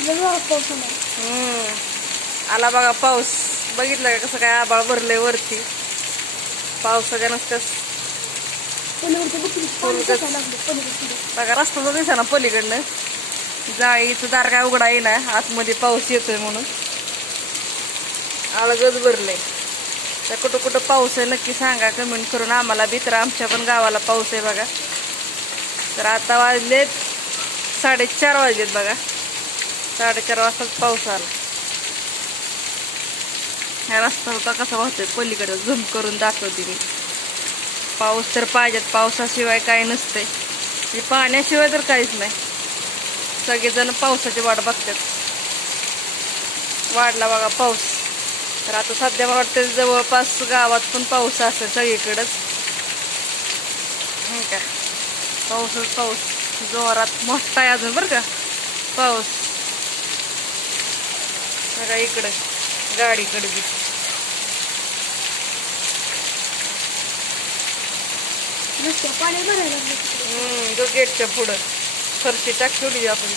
पाऊस आला हम्म. आला बघा पाऊस. बघितलं का कसं काय आबाळ भरलंय वरती. पावसाच्या नुसत्याच. बघ रस्ता तर दिसा ना पलीकडनं. जाळीचं दार काय उघडा येईना. आतमध्ये पाऊस येतोय म्हणून. अलगच भरलंय. तर कुठं कुठं पाऊस आहे नक्की सांगा. कमेंट करून आम्हाला बी तर आमच्या पण गावाला पाऊस आहे बघा. तर आता वाजलेत साडेचार वाजलेत बघा. साडेचार वाजताच पाऊस आला. ह्या रस्ता होता कसा वाहतोय पलीकडे झूम करून दाखवते मी. पाऊस तर पाहिजेत पावसाशिवाय काय नसतंय. हे पाण्याशिवाय तर काहीच नाही. सगळेजण पावसाची वाट बघतात. वाढला बघा पाऊस. तर आता सध्या मला वाटतं जवळपास गावात पण पाऊस असेल सगळीकडंच. नाही का पाऊसच पाऊस. जोरात मोठा आहे अजून बरं का? पाऊस. बघा इकडं गाडीकडे बी. पाणी भरायला गेटच्या पुढं फरशी टाक ठेवली आपण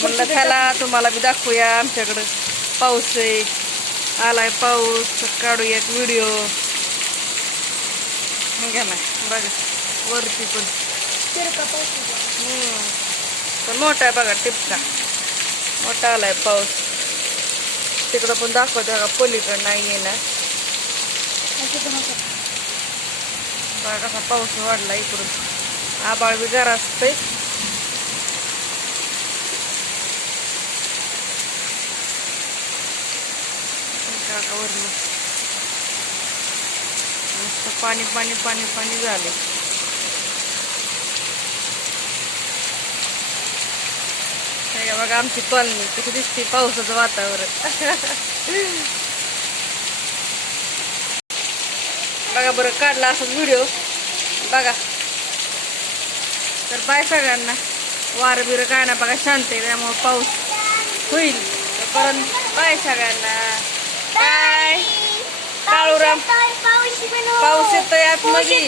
म्हणलं त्याला तुम्हाला बी दाखवूया आमच्याकडं. पाऊस आहे. आलाय पाऊस. काढूया एक व्हिडिओ. घ्या ना बघा. वरती. पण मोठा आहे बघा टिपका. मोठा आलाय पाऊस. तिकडं पण दाखवतो का पलीकडं नाही येणार. कसा पाऊस वाढला इकडून. आबाळ बी जरा असतंय. काका पाणी पाणी पाणी पाणी झाले हे का बघा आमची कॉलनी कशी दिसते पावसाचं वातावरण बघा बरं काढला असाच व्हिडिओ बघा तर बाय सगळ्यांना वारं बिरं काय ना बघा शांत आहे त्यामुळं पाऊस होईल परत बाय सगळ्यांना बाय काळूराम पाऊस पाऊस येतोय आतमध्ये